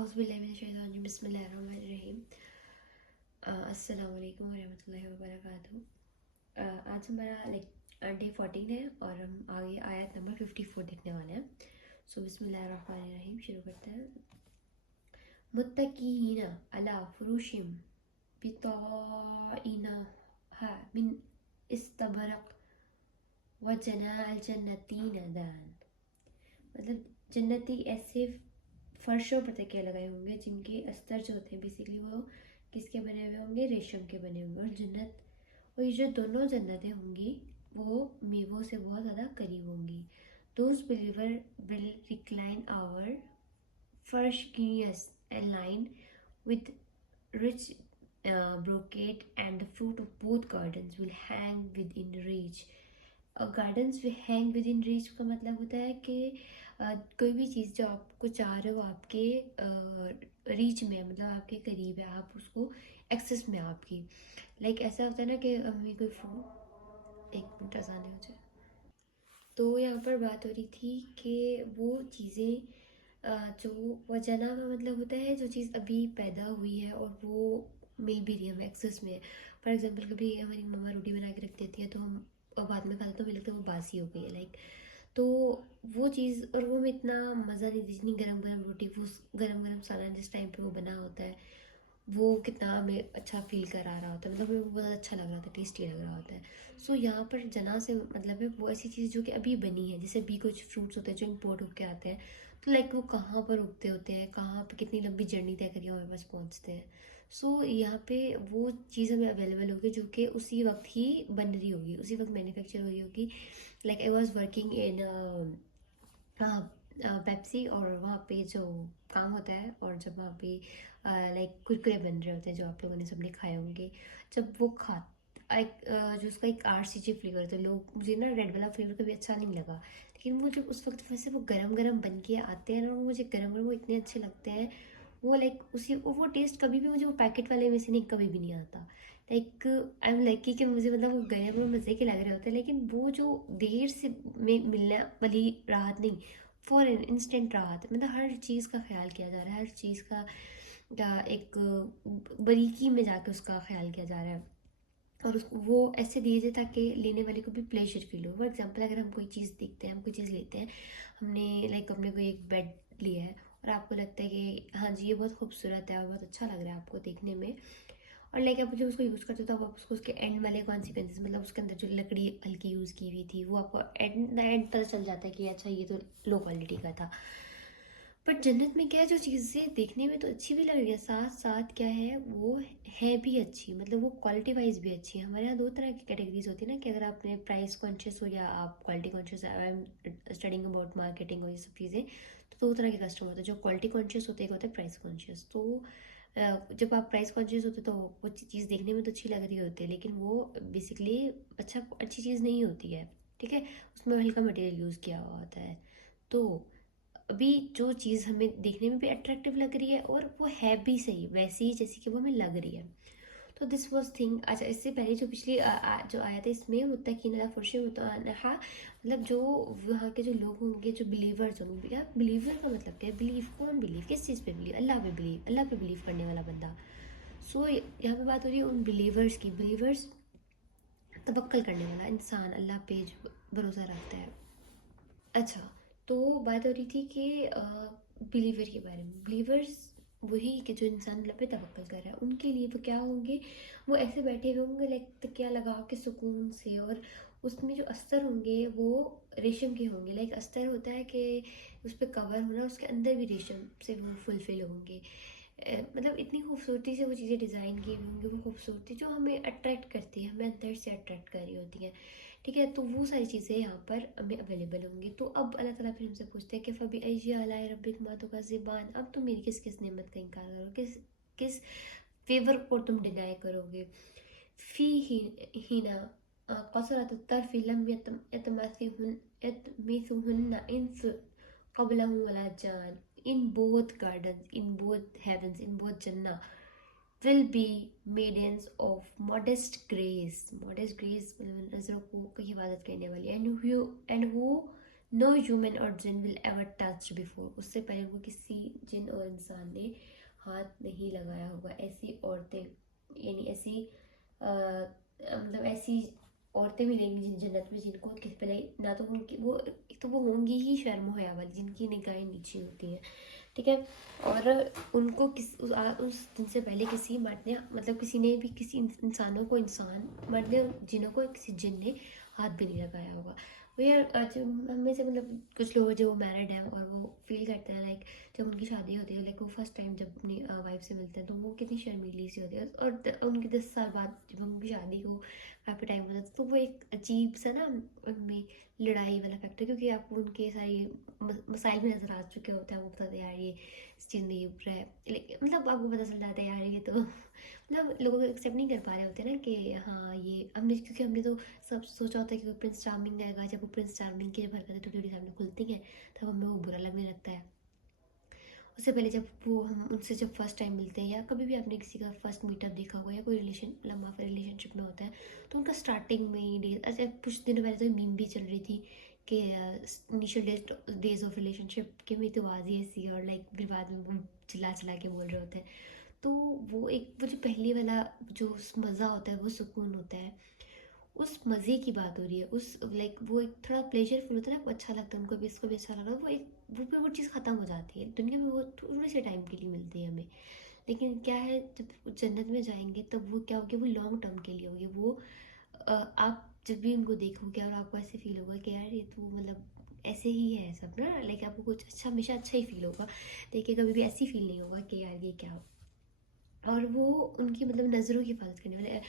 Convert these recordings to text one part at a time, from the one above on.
औज़ुबिल्लाहि बिस्मिल्लाहिर्रहमानिर्रहीम। अस्सलाम वालेकुम वरहमतुल्लाहि वबरकातुहू। आज हमारा डे 14 है और हम आगे आयत नंबर 54 देखने वाले हैं। सो बिस्मिल्लाहिर्रहमानिर्रहीम शुरू करते हैं। मुत्तकीहीना अला फुरुशिम बिताइना हा मिन इस्तबरक व जनाल जन्नतीन दान। मतलब जन्नती ऐसे फर्शों पर तकिया लगाए होंगे जिनके अस्तर जो होते हैं बेसिकली वो किसके बने हुए होंगे, रेशम के बने होंगे। और जन्नत, और ये जो दोनों जन्नतें होंगी वो मेवों से बहुत ज़्यादा करीब होंगी। Those believer will recline our furnishings and line with rich brocade and the fruit of both gardens will hang within reach। Gardens will hang with in reach का मतलब होता है कि कोई भी चीज़ जो आपको चाह रहे हो आपके रीच में, मतलब आपके करीब है, आप उसको एक्सेस में आपकी। लाइक ऐसा होता है ना कि हमें कोई फ्रूट, एक मिनट आसानी हो जाए। तो यहाँ पर बात हो रही थी कि वो चीज़ें जो वजना का मतलब होता है जो चीज़ अभी पैदा हुई है और वो मिल भी रही है, हमें एक्सेस में है। फॉर एग्जांपल कभी हमारी मम्मा रोटी बना के रख देती है तो हम बाद में खाते तो हमें लगता है वो बासी हो गई है, लाइक। तो वो चीज़, और वो में इतना मज़ा नहीं थी जितनी गरम गरम रोटी, वो गरम गरम सारा जिस टाइम पे वो बना होता है वो कितना हमें अच्छा फील करा रहा होता है, मतलब हमें वो बहुत अच्छा लग रहा था, टेस्टी लग रहा होता है। सो यहाँ पर जना से मतलब है वो ऐसी चीज़ जो कि अभी बनी है। जैसे अभी कुछ फ्रूट्स होते हैं जो इम्पोर्ट होके आते हैं, तो लाइक वो कहाँ पर उगते होते हैं, कहाँ पर कितनी लंबी जर्नी तय करके हमारे पास पहुँचते हैं। सो यहाँ पे वो चीज़ हमें अवेलेबल होगी जो कि उसी वक्त ही बन रही होगी, उसी वक्त मैन्युफैक्चर हो रही होगी। Like I was working in Pepsi, और वहाँ पे जो काम होता है, और जब वहाँ पे लाइक कुरकुरे बन रहे होते हैं जो आप लोगों ने सबने खाए होंगे, जब वो खा एक जो उसका एक RCG फ्लेवर था, लोग मुझे ना रेड वाला फ्लेवर कभी अच्छा नहीं लगा, लेकिन वो जब उस वक्त वैसे वो गरम गरम बन के आते हैं ना, और मुझे गरम गरम वो इतने अच्छे लगते हैं। वो लाइक उसी वो टेस्ट कभी भी मुझे वो पैकेट वाले में से नहीं, कभी भी नहीं आता। लाइक आई एम लकी कि मुझे मतलब वो गरम और मज़े के लग रहे होते हैं, लेकिन वो जो देर से में मिलने वाली राहत नहीं, फ़ौरन इंस्टेंट राहत, मतलब हर चीज़ का ख्याल किया जा रहा है, हर चीज़ का एक बारीकी में जाके उसका ख्याल किया जा रहा है, और उसको वो ऐसे दिए जाए ताकि लेने वाले को भी प्लेजर फील हो। फॉर एग्जांपल अगर हम कोई चीज़ देखते हैं, हम कोई चीज़ लेते हैं, हमने लाइक हमने कोई एक बेड लिया है और आपको लगता है कि हाँ जी ये बहुत खूबसूरत है और बहुत अच्छा लग रहा है आपको देखने में, और लाइक आप जब उसको यूज़ करते हो तो आप उसको उसके एंड वाले कॉन्सिक्वेंसेस, मतलब उसके अंदर जो लकड़ी हल्की यूज़ की हुई थी वो आपको एंड द एंड पता चल जाता है कि अच्छा ये तो लो क्वालिटी का था। बट जन्नत में क्या है, जो चीज़ें देखने में तो अच्छी भी लग रही है, साथ साथ क्या है वो है भी अच्छी, मतलब वो क्वालिटी वाइज भी अच्छी है। हमारे यहाँ दो तरह की कैटेगरीज होती है ना, कि अगर आपने प्राइस कॉन्शियस हो या आप quality conscious. I am studying about marketing और ये सब चीज़ें। तो दो तरह के कस्टमर होते हैं, जो क्वालिटी कॉन्शियस होते हैं, एक होता है प्राइस कॉन्शियस। तो जब आप प्राइस कॉन्शियस होते तो वो चीज़ देखने में तो अच्छी लग रही होती है, लेकिन वो बेसिकली अच्छी चीज़ नहीं होती है, ठीक है। उसमें हल्का मटेरियल यूज़ किया हुआ होता है। तो अभी जो चीज़ हमें देखने में भी अट्रैक्टिव लग रही है और वो है भी सही वैसी ही जैसी कि वो हमें लग रही है। तो दिस वॉज थिंग। अच्छा, इससे पहले जो पिछली जो आया था इसमें मुत्तकीन अला फुरशिन मुतनहा, मतलब जो वहाँ के जो लोग होंगे, जो बिलीवर्स होंगे। यार बिलीवर का मतलब क्या है? बिलीव, कौन बिलीव, किस चीज़ पे बिलीव? अल्लाह पे बिलीव करने वाला बंदा। सो यहाँ पे बात हो रही है उन बिलीवर्स की। बिलीवर्स तवक्कल करने वाला इंसान, अल्लाह पे जो भरोसा रखता है। अच्छा, तो बात हो रही थी कि बिलीवर के बारे में। बिलीवर्स वही कि जो इंसान अल्लाह पे तवक्कल कर रहा है, उनके लिए वो क्या होंगे, वो ऐसे बैठे हुए होंगे लाइक तकिया लगा के सुकून से, और उसमें जो अस्तर होंगे वो रेशम के होंगे। लाइक अस्तर होता है कि उस पर कवर होना, उसके अंदर भी रेशम से वो फुलफिल होंगे। मतलब इतनी खूबसूरती से वो चीज़ें डिज़ाइन की हुई होंगी, वो खूबसूरती जो हमें अट्रैक्ट करती है, हमें अंदर से अट्रैक्ट कर रही होती है, ठीक है। तो वो सारी चीज़ें यहाँ पर हमें अवेलेबल होंगी। तो अब अल्लाह ताला फिर हमसे पूछते हैं कि फ़बी अय्यि आलाइ रब्बिकुमा तुकज़्ज़िबान, अब तुम मेरी किस किस नेमत का इनकार करोगे, किस किस फेवर को तुम डिनाई करोगे। फ़ी हिना क़सरत तर्फ़ि लम यतमिथुहुन्ना इंस क़ब्लहुम वला जान। In both gardens, in both heavens, in both Jannah will be maidens of modest grace. Modest grace मतलब नजरों को की हिफाजत करने वाली। And who नो ह्यूमन और जिन विल एवर टच बिफोर, उससे पहले उनको किसी जिन और इंसान ने हाथ नहीं लगाया होगा। ऐसी औरतें, यानी ऐसी मतलब ऐसी औरतें मिलेंगी जिन जन्नत में जिनको किसी पहले ना तो उनकी वो, एक तो वो होंगी ही शर्म हया वाली जिनकी निगाहें नीची होती हैं, ठीक है। और उनको उस दिन से पहले किसी मर्द ने, मतलब किसी ने भी, किसी इंसानों को, इंसान मर्द ने जिनों को किसी जिन ने हाथ भी नहीं लगाया होगा। वो यार जो हम में से मतलब कुछ लोग जो मैरिड हैं और वो फील करते हैं लाइक जब उनकी शादी होती है, लाइक वो फर्स्ट टाइम जब अपनी वाइफ से मिलते हैं तो वो कितनी शर्मीली सी होती है, और उनके 10 साल बाद जब उनकी शादी को काफ़ी टाइम हो जाता है तो वो एक अजीब सा ना उनमें लड़ाई वाला फैक्टर, क्योंकि आपको उनके सारे मसाइल भी नज़र आ चुके होते हैं। आपको पता है यार ये इस चीज़ नहीं उठ रहा है, मतलब आपको पता चल जाता है यार ये तो मतलब लोगों को एक्सेप्ट नहीं कर पा रहे होते ना कि हाँ ये हमने, क्योंकि हमने तो सब सोचा होता है कि प्रिंस चार्मिंग आएगा। जब वो प्रिंस चार्मिंग की जब हरकतें थोड़ी थोड़ी सामने खुलती हैं तब हमें वो बुरा लगने लगता है। उससे पहले जब वो हम उनसे जब फर्स्ट टाइम मिलते हैं, या कभी भी आपने किसी का फर्स्ट मीटअप देखा होगा या कोई रिलेशन लंबा रिलेशनशिप में होता है, तो उनका स्टार्टिंग में ही डेज, अच्छा कुछ दिन पहले तो मीम भी चल रही थी कि इनिशियल डेज ऑफ रिलेशनशिप के में तो आवाज़ ही ऐसी है, और लाइक फिर बाद में वो चिल्ला चिल्ला के बोल रहे होते हैं। तो वो जो पहली वाला जो मज़ा होता है, वो सुकून होता है, उस मज़े की बात हो रही है, उस लाइक वो एक थोड़ा प्लेजरफुल होता है ना, वो अच्छा लगता है, उनको भी इसको भी अच्छा लग रहा है, वो एक वो फिर वो चीज़ ख़त्म हो जाती है दुनिया में, वो थोड़े से टाइम के लिए मिलती है हमें। लेकिन क्या है, जब जन्नत में जाएंगे तब वो क्या होगी, वो लॉन्ग टर्म के लिए होगी। वो आप जब भी उनको देखोगे और आपको ऐसे फील होगा कि यार ये तो मतलब ऐसे ही है सब ना, लाइक आपको कुछ अच्छा, हमेशा अच्छा ही फील होगा। देखिए कभी भी ऐसी फील नहीं होगा कि यार ये क्या हो। और वो उनकी मतलब नज़रों की हिफाजत करने वाले,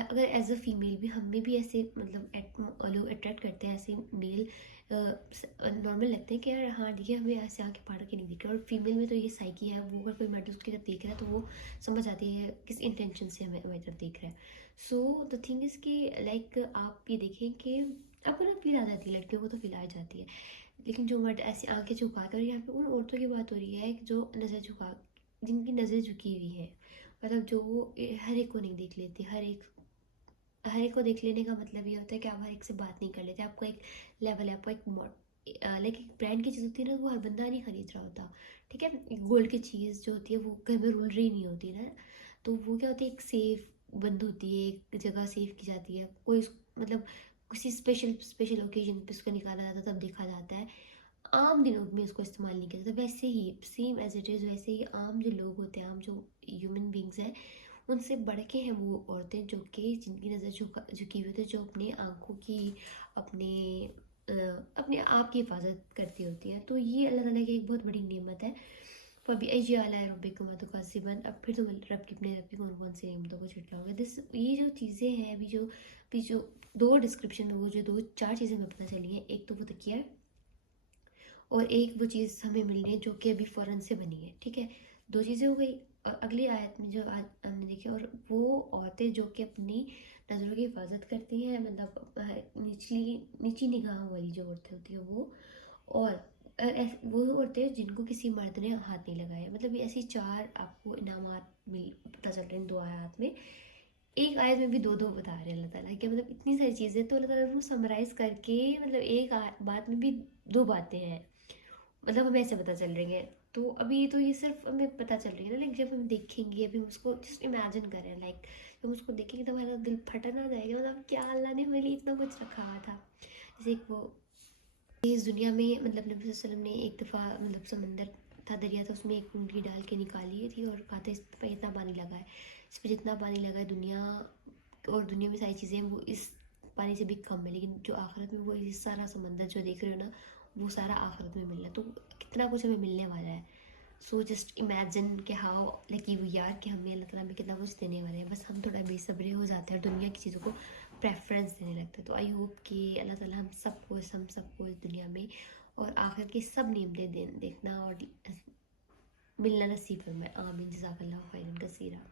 अगर एज अ फीमेल भी हमें भी ऐसे मतलब लोग अट्रैक्ट करते हैं, ऐसे मेल नॉर्मल लगते हैं कि यार हाँ ठीक है, हमें ऐसे आके फाड़ के नहीं दिख रहा। और फीमेल में तो ये साइकी है, वो अगर कोई मर्द उसकी तरफ देख रहा है तो वो समझ आती है किस इंटेंशन से हमें हमारी तरफ देख रहा है। सो द थिंग इज़ कि लाइक आप ये देखें कि आपको ना फील आ जाती है, लड़कियों को तो फील आ जाती है, लेकिन जो मर्द ऐसी आंखें झुका कर, यहाँ पे उन औरतों की बात हो रही है जो नज़र झुका, जिनकी नज़र झुकी हुई है, मतलब जो हर एक को नहीं देख लेती। हर एक को देख लेने का मतलब ये होता है कि आप हर एक से बात नहीं कर लेते। आपका एक लेवल है, आपका एक लाइक एक ब्रांड की चीज़ होती है ना, वो हर बंदा नहीं खरीद रहा होता, ठीक है। एक गोल्ड की चीज़ जो होती है वो घर में रुल रही नहीं होती ना, तो वो क्या होती है, एक सेफ बंद होती है, एक जगह सेफ की जाती है। मतलब किसी स्पेशल स्पेशल ओकेजन पे उसको निकाला जाता है तब देखा जाता है, आम दिनों में उसको इस्तेमाल नहीं किया जाता। वैसे ही सेम एज इट इज़, वैसे ही आम जो लोग होते हैं, आम जो ह्यूमन बींग्स हैं, उनसे बढ़ के हैं वो औरतें जो कि जिनकी नज़र झुकी हुई होती है, जो अपने आँखों की, अपने अपने आप की हिफाजत करती होती हैं। तो ये अल्लाह ताला की एक बहुत बड़ी नेमत है। फ़बी अय्यि आलाइ रब्बिकुमा तुकज़्ज़िबान, अब फिर तुम रब की अपने रब की कौन कौन सी नेमतों को झुटलाओगे। दिस ये जो चीज़ें हैं, अभी जो दो डिस्क्रिप्शन में वो जो दो चार चीज़ें हमें पता चली हैं, एक तो वो तकिया है और एक वो चीज़ हमें मिल रही है जो कि अभी फ़ौरन से बनी है, ठीक है। दो चीज़ें हो गई। और अगली आयत में जो आज हमने देखी, और वो औरतें जो कि अपनी नज़रों की हिफाजत करती हैं, मतलब नीची निगाहों वाली जो औरतें होती हैं वो, और वो औरतें जिनको किसी मर्द ने हाथ नहीं लगाया, मतलब ये ऐसी चार आपको इनामात मिल पता चल रहे हैं दो आयत में। एक आयत में भी दो दो बता रहे हैं अल्लाह ताला कि मतलब इतनी सारी चीज़ें, तो अल्लाह ताला ने समराइज़ करके मतलब एक बात में भी दो बातें हैं, मतलब हमें ऐसे पता चल रही है। तो अभी तो ये सिर्फ हमें पता चल रही है ना, लाइक जब हम देखेंगे, अभी हम उसको जस्ट इमेजिन करें, लाइक जब हम उसको देखेंगे तो हमारा दिल फटना जाएगा, मतलब क्या अल्लाह ने हमारे लिए इतना कुछ रखा हुआ था। जैसे एक वो इस दुनिया में, मतलब नबी वसल्लम ने एक दफ़ा, मतलब समंदर था, दरिया था, उसमें एक उंगली डाल के निकाली थी और कहा था इस पर इतना पानी लगा है, इस पर जितना पानी लगा है दुनिया, और दुनिया में सारी चीज़ें वो इस पानी से भी कम है, लेकिन जो आखिरत में वो ये सारा समंदर जो देख रहे हो ना, वो सारा आखिरत में मिलना है। तो कितना कुछ हमें मिलने वाला है। सो जस्ट इमेजिन कि हाउ लकी वी आर कि हमें अल्लाह ताला हमें कितना कुछ देने वाले हैं, बस हम थोड़ा बेसब्रे हो जाते हैं और दुनिया की चीज़ों को प्रेफरेंस देने लगते हैं। तो आई होप कि अल्लाह ताला हम सबको इस दुनिया में और आखिर की सब नेमतें देखना और मिलना नसीब फरमाए। आमीन। जज़ाकल्लाहु खैरन कसीरा।